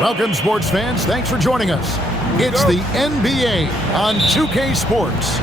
Welcome, sports fans. Thanks for joining us. It's the NBA on 2K Sports.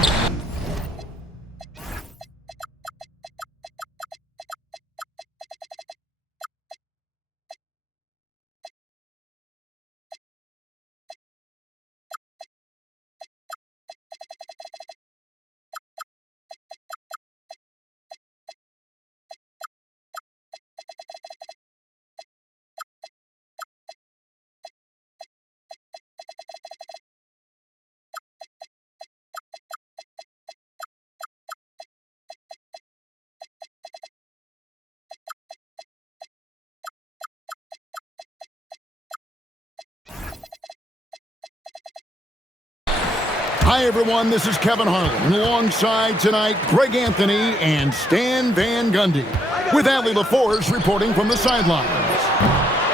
Hi, everyone. This is Kevin Harlan. Alongside tonight, Greg Anthony and Stan Van Gundy. With Allie LaForge reporting from the sidelines.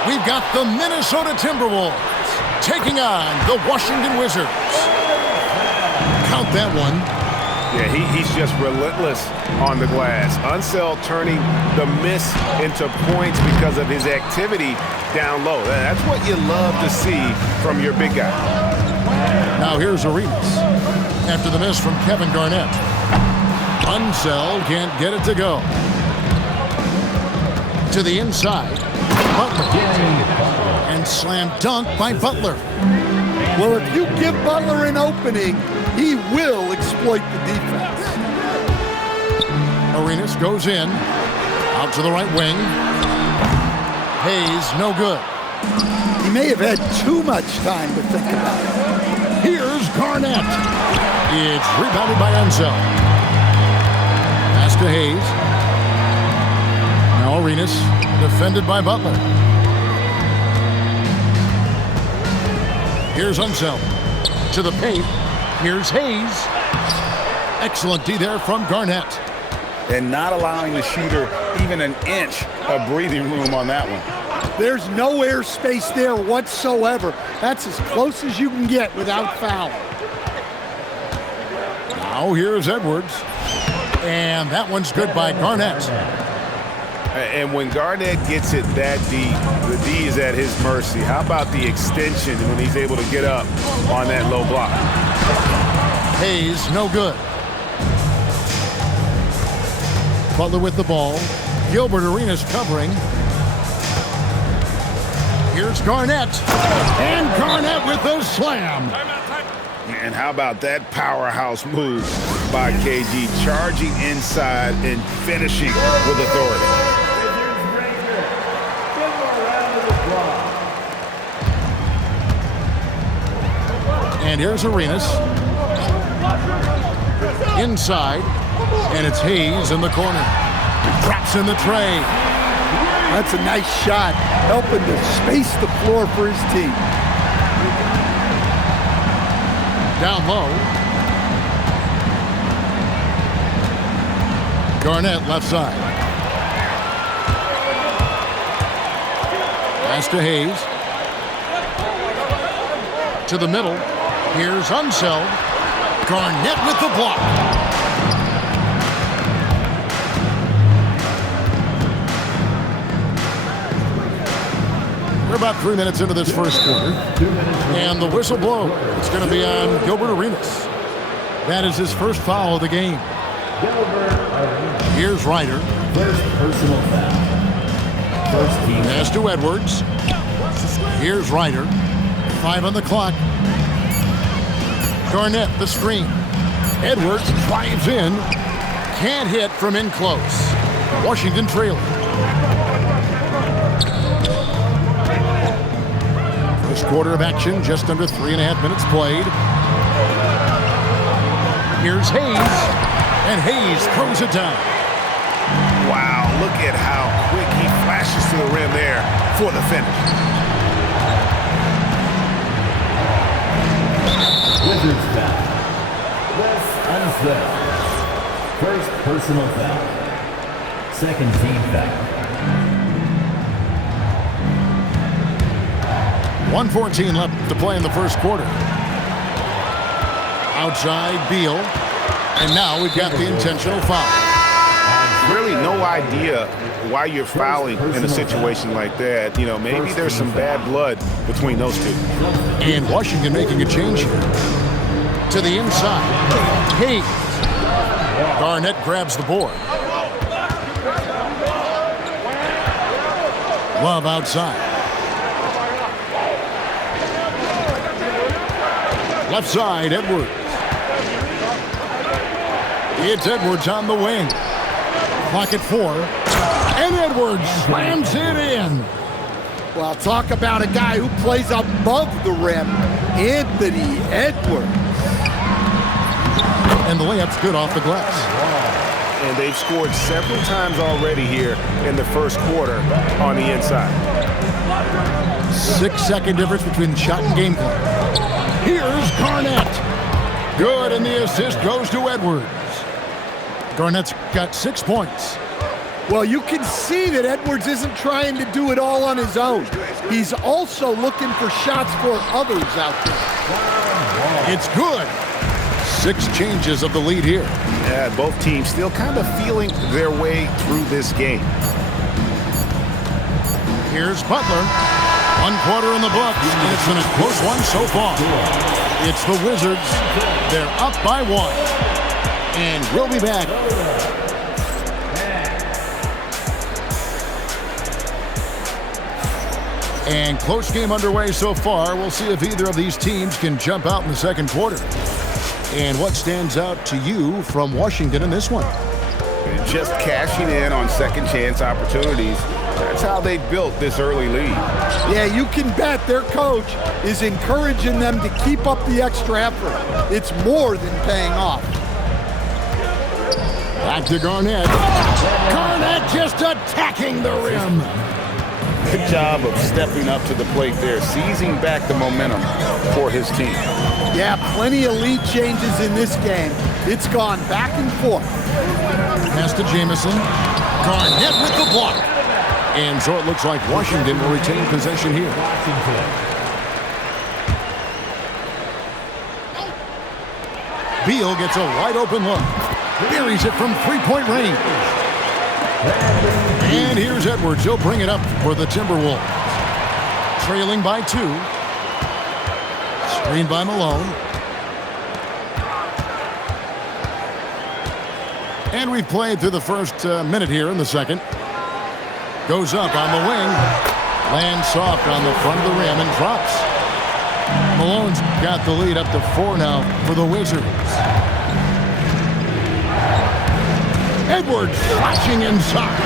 We've got the Minnesota Timberwolves taking on the Washington Wizards. Count that one. Yeah, he's just relentless on the glass. Unseld turning the miss into points because of his activity down low. That's what you love to see from your big guy. Now here's Arenas. After the miss from Kevin Garnett. Unseld can't get it to go. To the inside. Butler. And slam dunk by Butler. Well, if you give Butler an opening, he will exploit the defense. Arenas goes in. Out to the right wing. Hayes, no good. He may have had too much time to think about it. Here's Garnett. It's rebounded by Unseld. Pass to Hayes. Now Arenas, defended by Butler. Here's Unseld. To the paint. Here's Hayes. Excellent D there from Garnett. And not allowing the shooter even an inch of breathing room on that one. There's no airspace there whatsoever. That's as close as you can get without foul. Now here's Edwards. And that one's good by Garnett. And when Garnett gets it that deep, the D is at his mercy. How about the extension when he's able to get up on that low block? Hayes, no good. Butler with the ball. Gilbert Arenas covering. Here's Garnett. And Garnett with the slam. And how about that powerhouse move by KG, charging inside and finishing with authority. And here's Arenas. Inside. And it's Hayes in the corner. Drops in the tray. That's a nice shot, helping to space the floor for his team. Down low. Garnett left side. Pass to Hayes. To the middle. Here's Unseld. Garnett with the block. We're about 3 minutes into this first quarter. And the whistle blows. It's going to be on Gilbert Arenas. That is his first foul of the game. Here's Ryder. First personal foul. First team. Pass to Edwards. Here's Ryder. 5 on the clock. Garnett, the screen. Edwards drives in. Can't hit from in close. Washington trailing. First quarter of action, just under 3.5 minutes played. Here's Hayes. And Hayes throws it down. Wow, look at how quick he flashes to the rim there for the finish. Wizards foul. Wes Unseld. First personal foul. Second team foul. 1:14 left to play in the first quarter. Outside, Beal. And now we've got the intentional foul. Really no no idea why you're fouling in a situation like that. You know, maybe there's some bad blood between those two. And Washington making a change here. To the inside. Hayes. Garnett grabs the board. Love outside. Left side, Edwards. It's Edwards on the wing. Clock at 4. And Edwards slams it in. Well, talk about a guy who plays above the rim. Anthony Edwards. And the layup's good off the glass. And they've scored several times already here in the first quarter on the inside. 6-second difference between shot and game plan. Here's Garnett. Good, and the assist goes to Edwards. Garnett's got 6 points. Well, you can see that Edwards isn't trying to do it all on his own. He's also looking for shots for others out there. It's good. 6 changes of the lead here. Yeah, both teams still kind of feeling their way through this game. Here's Butler. 1 quarter in the books, and it's been a close one so far. It's the Wizards. They're up by 1. And we'll be back. And close game underway so far. We'll see if either of these teams can jump out in the second quarter. And what stands out to you from Washington in this one? Just cashing in on second chance opportunities. That's how they built this early lead. Yeah, you can bet their coach is encouraging them to keep up the extra effort. It's more than paying off. Back to Garnett. Garnett just attacking the rim. Good job of stepping up to the plate there, seizing back the momentum for his team. Yeah, plenty of lead changes in this game. It's gone back and forth. Pass to Jamison. Garnett with the block. And so it looks like Washington will retain possession here. Beal gets a wide open look. Buries it from 3-point range. And here's Edwards. He'll bring it up for the Timberwolves. Trailing by 2. Screen by Malone. And we've played through the first minute here in the second. Goes up on the wing. Lands soft on the front of the rim and drops. Malone's got the lead up to 4 now for the Wizards. Edwards flashing inside.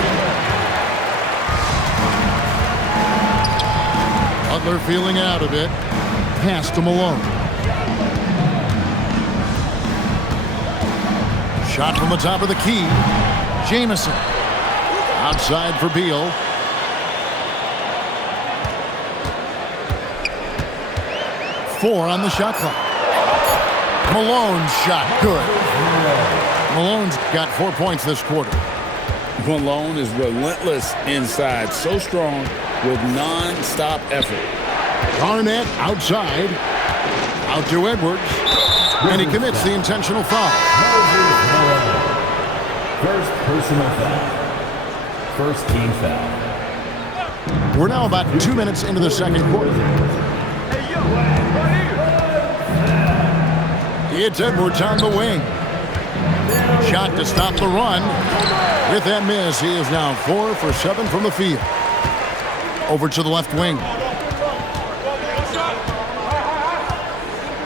Butler feeling out of it. Pass to Malone. Shot from the top of the key. Jamison. Outside for Beal. Four on the shot clock. Malone's shot good. Malone's got 4 points this quarter. Malone is relentless inside, so strong with non-stop effort. Garnett outside. Out to Edwards. And he commits the intentional foul. First personal foul. First team foul. We're now about 2 minutes into the second quarter. It's Edwards on the wing. Shot to stop the run. With that miss, he is now 4 for 7 from the field. Over to the left wing.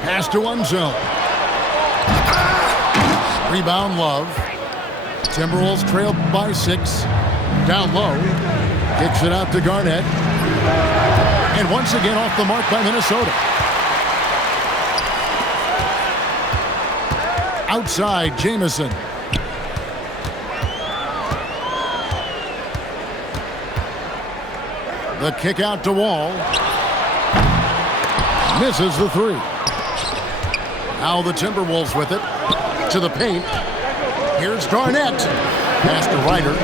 Pass to Unzel. Rebound Love. Timberwolves trail by 6. Down low. Kicks it out to Garnett. And once again off the mark by Minnesota. Outside, Jamison. The kick out to Wall. Misses the 3. Now the Timberwolves with it. To the paint. Here's Garnett. Pass to Ryder.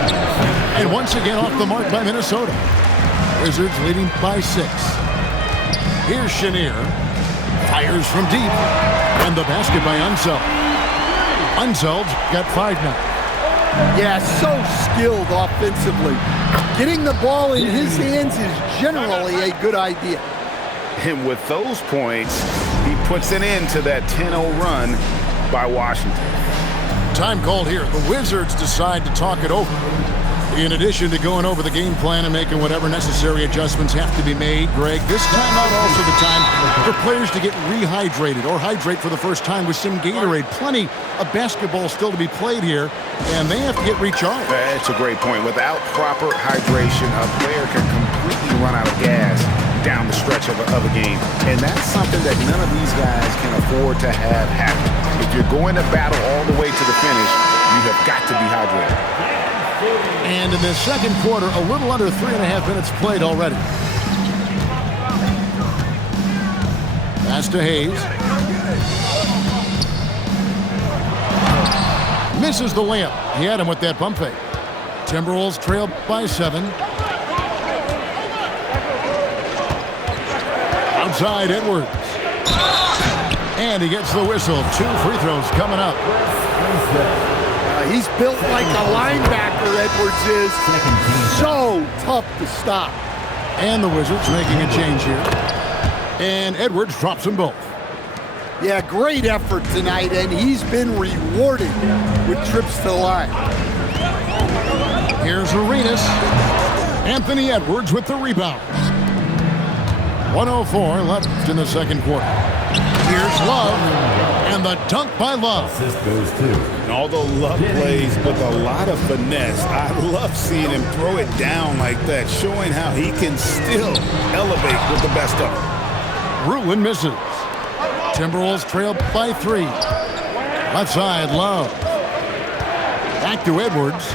And once again off the mark by Minnesota. Wizards leading by 6. Here's Chenier. Fires from deep. And the basket by Unzel. Unzel's got 5 now. Yeah, so skilled offensively. Getting the ball in his hands is generally a good idea. And with those points, he puts an end to that 10-0 run by Washington. Time called here. The Wizards decide to talk it over. In addition to going over the game plan and making whatever necessary adjustments have to be made, Greg, this timeout also the time for players to get rehydrated or hydrate for the first time with some Gatorade. Plenty of basketball still to be played here, and they have to get recharged. That's a great point. Without proper hydration, a player can completely run out of gas down the stretch of a game. And that's something that none of these guys can afford to have happen. If you're going to battle all the way to the finish, you have got to be hydrated. And in the second quarter, a little under 3.5 minutes played already. Pass to Hayes. Misses the layup. He had him with that pump fake. Timberwolves trail by 7. Outside Edwards. And he gets the whistle. 2 free throws coming up. He's built like a linebacker, Edwards is. So tough to stop. And the Wizards making a change here. And Edwards drops them both. Yeah, great effort tonight, and he's been rewarded with trips to the line. Here's Arenas. Anthony Edwards with the rebound. 1:04 left in the second quarter. Here's Love, and the dunk by Love. Assist goes to. And although Love plays with a lot of finesse, I love seeing him throw it down like that, showing how he can still elevate with the best of them. Ruin misses. Timberwolves trail by 3. Left side, Love. Back to Edwards.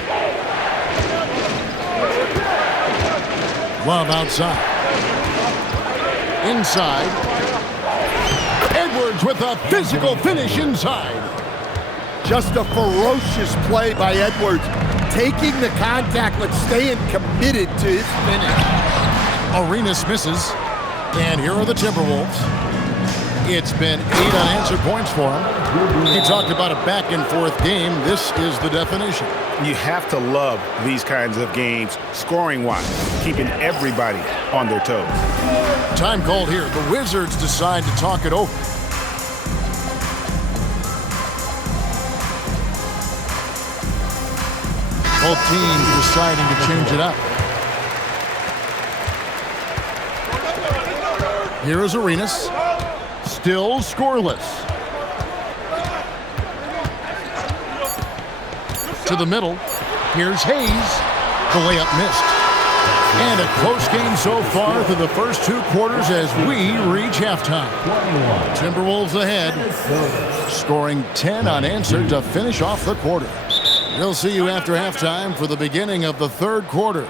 Love outside. Inside. Edwards with a physical finish inside. Just a ferocious play by Edwards. Taking the contact, but staying committed to his finish. Arenas misses. And here are the Timberwolves. It's been 8 unanswered points for him. He talked about a back-and-forth game. This is the definition. You have to love these kinds of games, scoring-wise, keeping everybody on their toes. Time called here. The Wizards decide to talk it over. Both teams deciding to change it up. Here is Arenas. Still scoreless. To the middle. Here's Hayes. The layup missed. And a close game so far through the first 2 quarters as we reach halftime. Timberwolves ahead, scoring 10 unanswered to finish off the quarter. We'll see you after halftime for the beginning of the third quarter.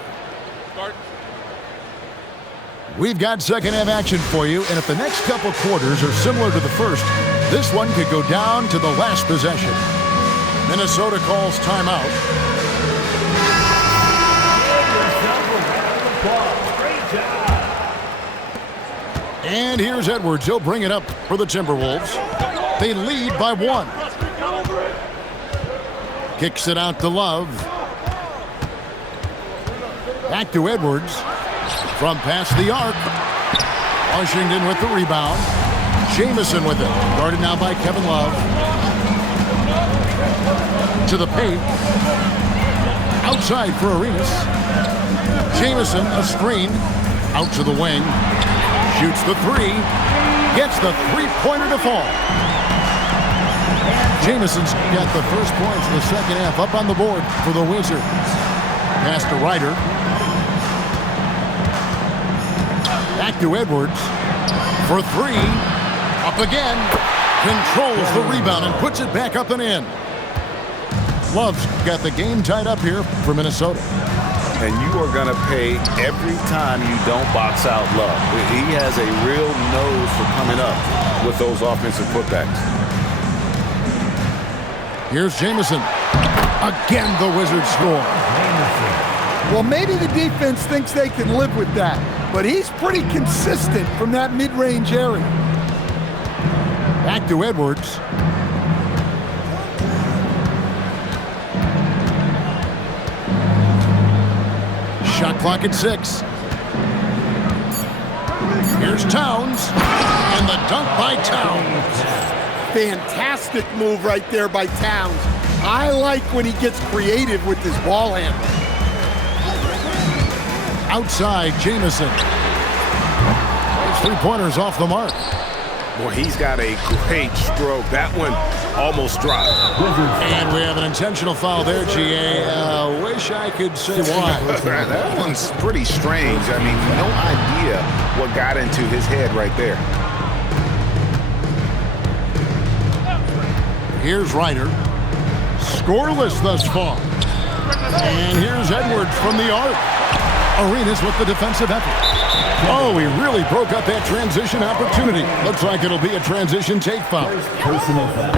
We've got second half action for you, and if the next couple quarters are similar to the first, this one could go down to the last possession. Minnesota calls timeout. And here's Edwards. He'll bring it up for the Timberwolves. They lead by 1. Kicks it out to Love. Back to Edwards. From past the arc. Washington with the rebound. Jamison with it. Guarded now by Kevin Love. To the paint. Outside for Arenas. Jamison, a screen. Out to the wing. Shoots the 3. Gets the three-pointer to fall. Jamison's got the first points in the second half up on the board for the Wizards. Pass to Ryder. Back to Edwards. For 3. Up again. Controls the rebound and puts it back up and in. Love's got the game tied up here for Minnesota. And you are going to pay every time you don't box out Love. He has a real nose for coming up with those offensive putbacks. Here's Jamison. Again, the Wizards score. Well, maybe the defense thinks they can live with that, but he's pretty consistent from that mid-range area. Back to Edwards. Shot clock at 6. Here's Towns, and the dunk by Towns. Fantastic move right there by Towns. I like when he gets creative with his ball handle. Outside, Jamison. Three-pointers off the mark. Boy, he's got a great stroke. That one almost dropped. And we have an intentional foul there, GA. Wish I could say why. That one's pretty strange. I mean, no idea what got into his head right there. Here's Ryder. Scoreless thus far. And here's Edwards from the arc. Arenas with the defensive effort. Oh, he really broke up that transition opportunity. Looks like it'll be a transition take foul.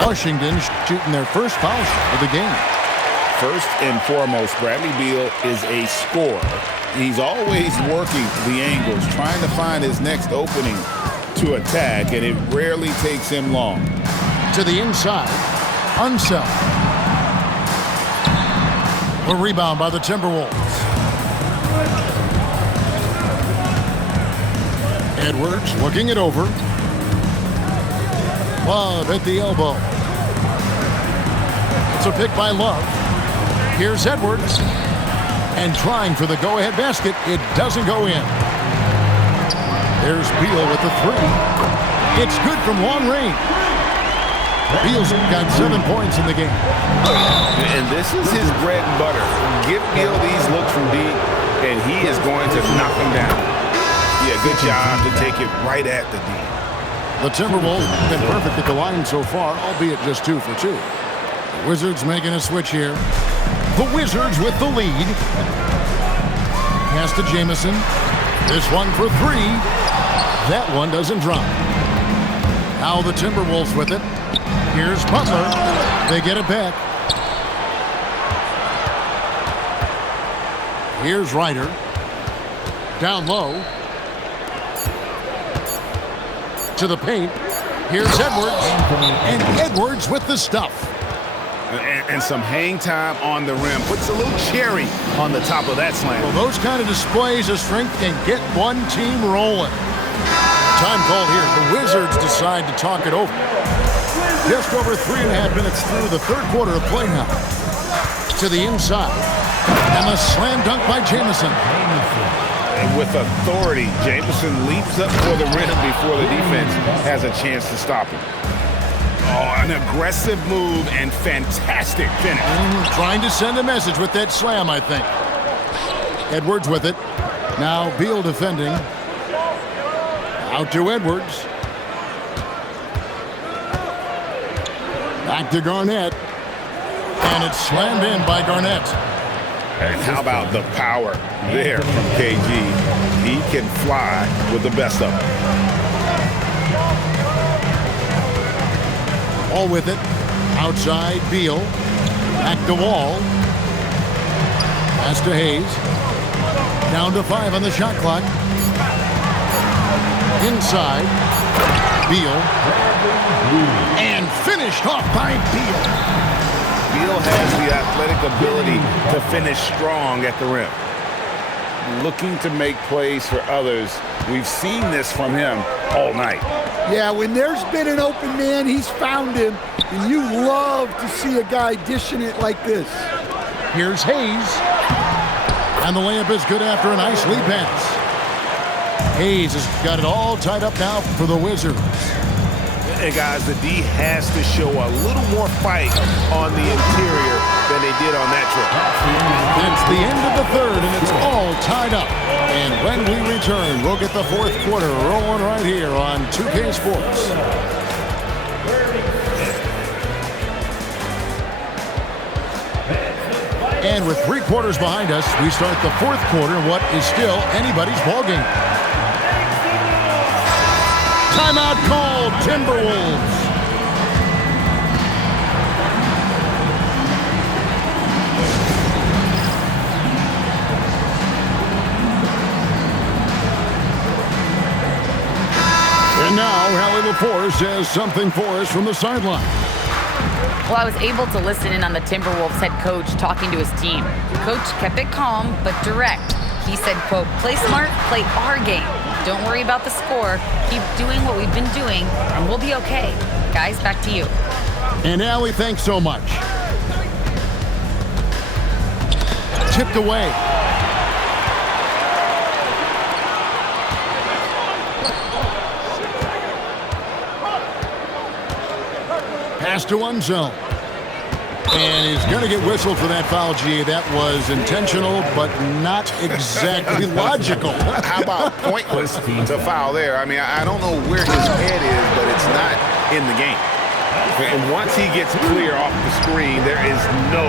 Washington shooting their first foul shot of the game. First and foremost, Bradley Beal is a scorer. He's always working the angles, trying to find his next opening to attack, and it rarely takes him long. To the inside, Unseld. A rebound by the Timberwolves. Edwards looking it over. Love at the elbow. It's a pick by Love. Here's Edwards. And trying for the go-ahead basket. It doesn't go in. There's Beal with the three. It's good from long range. Beal's got 7 points in the game. And this is his bread and butter. Give Beal these looks from deep, and he is going to knock them down. Yeah, good job to take it right at the D. The Timberwolves have been perfect at the line so far, albeit just 2 for 2. The Wizards making a switch here. The Wizards with the lead. Pass to Jamison. This one for 3. That one doesn't drop. Now the Timberwolves with it. Here's Butler. They get it back. Here's Ryder. Down low. To the paint. Here's Edwards. And Edwards with the stuff. And some hang time on the rim. Puts a little cherry on the top of that slam. Well, those kind of displays of strength can get one team rolling. Time called here. The Wizards decide to talk it over. Just over 3.5 minutes through the third quarter of play now. To the inside. And a slam dunk by Jamison. And with authority, Jamison leaps up for the rim before the defense has a chance to stop him. Oh, an aggressive move and fantastic finish. Trying to send a message with that slam, I think. Edwards with it. Now Beal defending. Out to Edwards. Back to Garnett. And it's slammed in by Garnett. And how about the power there from KG? He can fly with the best of them. All with it. Outside, Beal. Back to Wall. Pass to Hayes. Down to 5 on the shot clock. Inside. Beal. And finished off by Beal. Beal has the athletic ability to finish strong at the rim. Looking to make plays for others. We've seen this from him all night. Yeah, when there's been an open man, he's found him. And you love to see a guy dishing it like this. Here's Hayes. And the layup is good after a nice lead pass. Hayes has got it all tied up now for the Wizards. And guys, the D has to show a little more fight on the interior than they did on that trip. It's the end of the third, and it's all tied up. And when we return, we'll get the fourth quarter rolling right here on 2K Sports. And with 3 quarters behind us, we start the fourth quarter, what is still anybody's ballgame. Timeout called, Timberwolves. And now, Hallie LaForce has something for us from the sideline. Well, I was able to listen in on the Timberwolves head coach talking to his team. Coach kept it calm but direct. He said, quote, "Play smart, play our game. Don't worry about the score. Keep doing what we've been doing, and we'll be okay." Guys, back to you. And Allie, thanks so much. Tipped away. Pass to one zone. And he's going to get whistled for that foul, G. That was intentional, but not exactly logical. How about pointless to foul there? I mean, I don't know where his head is, but it's not in the game. And once he gets clear off the screen, there is no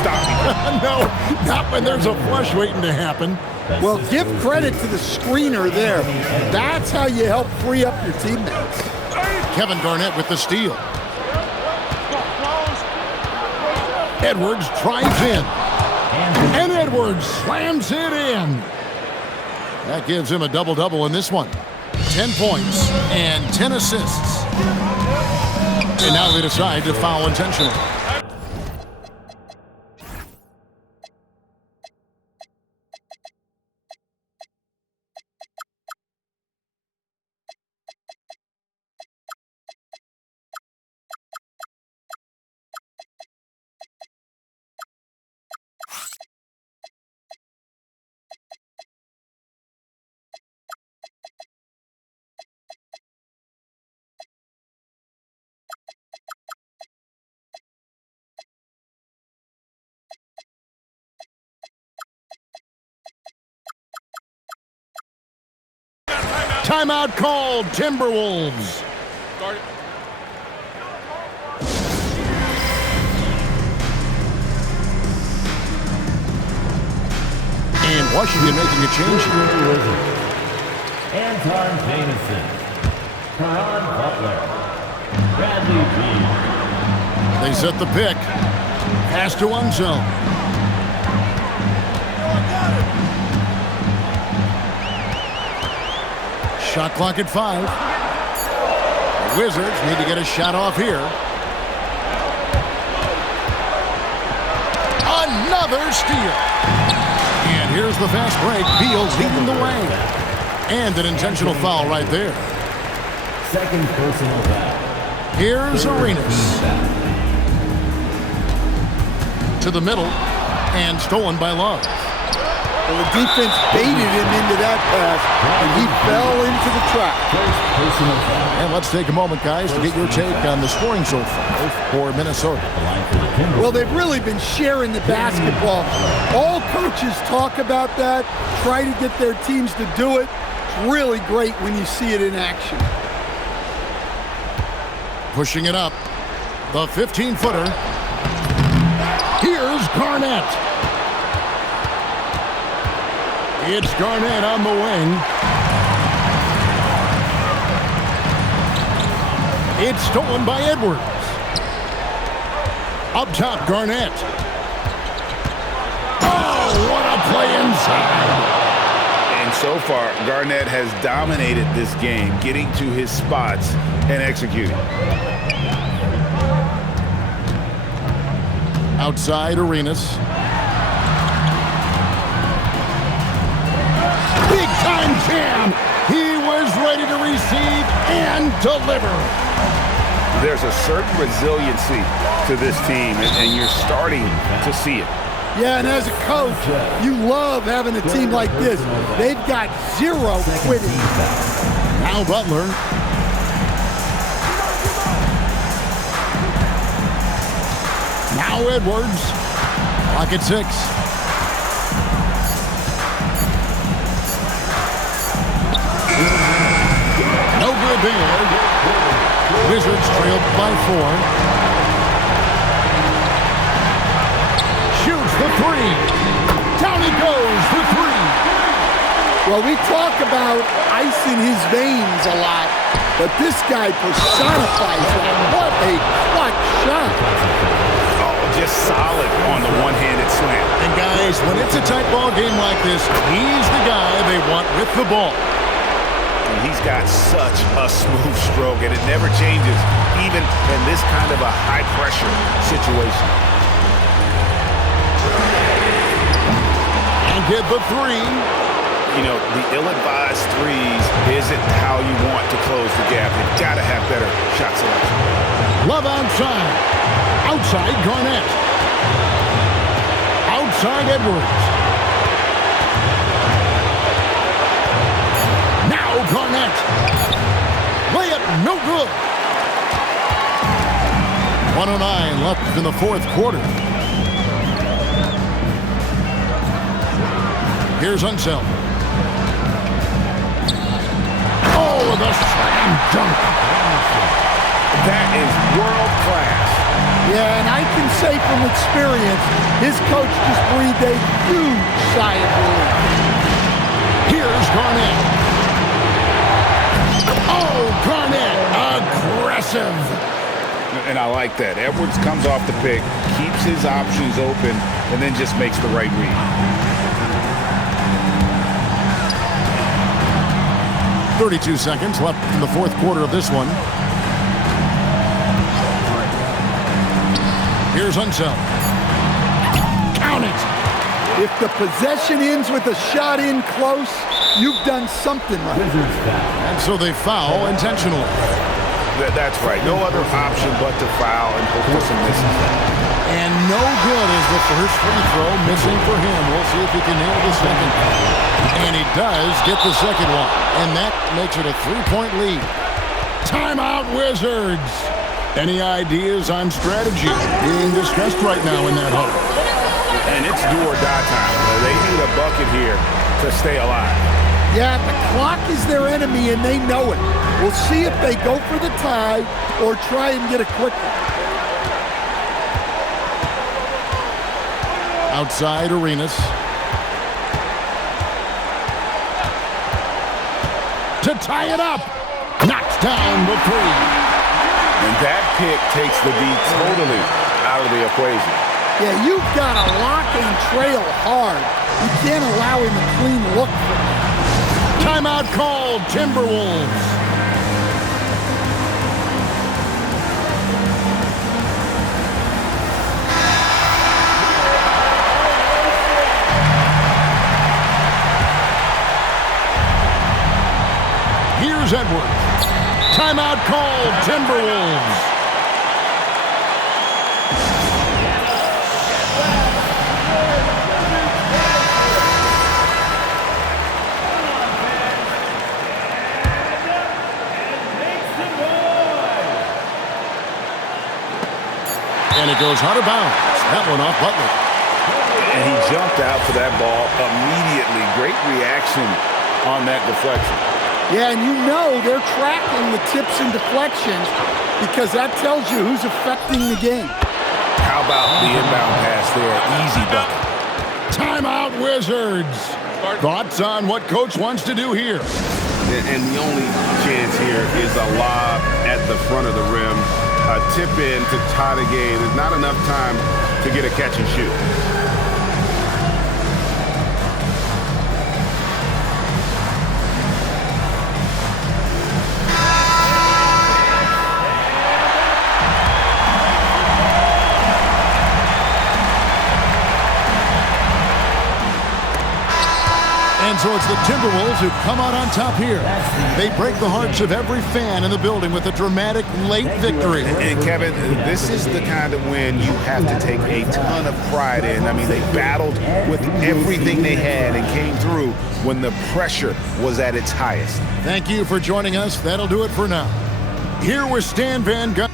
stopping him. No, not when there's a flush waiting to happen. Well, give credit to the screener there. That's how you help free up your teammates. Kevin Garnett with the steal. Edwards drives in. And Edwards slams it in. That gives him a double-double in this one. 10 points and 10 assists. And now they decide to foul intentionally. Timeout called, Timberwolves. And Washington making a change here. Anton Jameson, Caron Butler, Bradley Beal. They set the pick. Pass to one zone. Shot clock at 5. The Wizards need to get a shot off here. Another steal. And here's the fast break. Beal leading the way. And an intentional foul right there. Second personal foul. Here's Arenas. To the middle. And stolen by Love. Well, the defense baited him into that pass, and he fell into the trap. And let's take a moment, guys, to get your take on the scoring so far for Minnesota. Well, they've really been sharing the basketball. All coaches talk about that, try to get their teams to do it. It's really great when you see it in action. Pushing it up. The 15-footer. Here's Garnett. It's Garnett on the wing. It's stolen by Edwards. Up top, Garnett. Oh, what a play inside. And so far, Garnett has dominated this game, getting to his spots and executing. Outside, Arenas. Big-time jam. He was ready to receive and deliver. There's a certain resiliency to this team, and you're starting to see it. Yeah, and as a coach, you love having a team like this. They've got zero quitting. Now Butler. Now Edwards. Clock at 6. No good there. Wizards trailed by 4. Shoots the 3. Down he goes for 3. Well, we talk about ice in his veins a lot, but this guy personifies that. What a clutch shot. Oh, just solid on the one-handed slam. And guys, when it's a tight ball game like this, he's the guy they want with the ball. And he's got such a smooth stroke, and it never changes, even in this kind of a high-pressure situation. And get the three. You know, the ill-advised threes isn't how you want to close the gap. You've got to have better shot selection. Love outside. Outside Garnett. Outside Edwards. Now Garnett. Layup no good. 1:09 left in the fourth quarter. Here's Unseld. Oh, the slam dunk. That is world class. Yeah, and I can say from experience, his coach just breathed a huge sigh of relief. Here's Garnett. Oh, Garnett, aggressive. And I like that. Edwards comes off the pick, keeps his options open, and then just makes the right read. 32 seconds left in the fourth quarter of this one. Here's Unseld. Count it. If the possession ends with a shot in close, you've done something right. And so they foul intentionally. That's right. No other option but to foul and hope for some misses. And no good is the first free throw missing for him. We'll see if he can nail the second. And he does get the second one. And that makes it a 3-point lead. Timeout, Wizards. Any ideas on strategy being discussed right now in that huddle? And it's do or die time. They need a bucket here to stay alive. Yeah, the clock is their enemy, and they know it. We'll see if they go for the tie or try and get a quick one. Outside Arenas. To tie it up. Knocks down the three. And that pick takes the D totally out of the equation. Yeah, you've got to lock and trail hard. You can't allow him a clean look for that. Timeout called, Timberwolves. Here's Edwards. Timeout called, Timberwolves. And it goes out of bounds. That one off Butler. And he jumped out for that ball immediately. Great reaction on that deflection. Yeah, and you know they're tracking the tips and deflections because that tells you who's affecting the game. How about the inbound pass there? Easy bucket. Timeout, Wizards. Thoughts on what Coach wants to do here? And the only chance here is a lob at the front of the rim. A tip in to tie the game. There's not enough time to get a catch and shoot. And so it's the Timberwolves who come out on top here. They break the hearts of every fan in the building with a dramatic late victory. And Kevin, this is the kind of win you have to take a ton of pride in. I mean, they battled with everything they had and came through when the pressure was at its highest. Thank you for joining us. That'll do it for now. Here with Stan Van Gundy.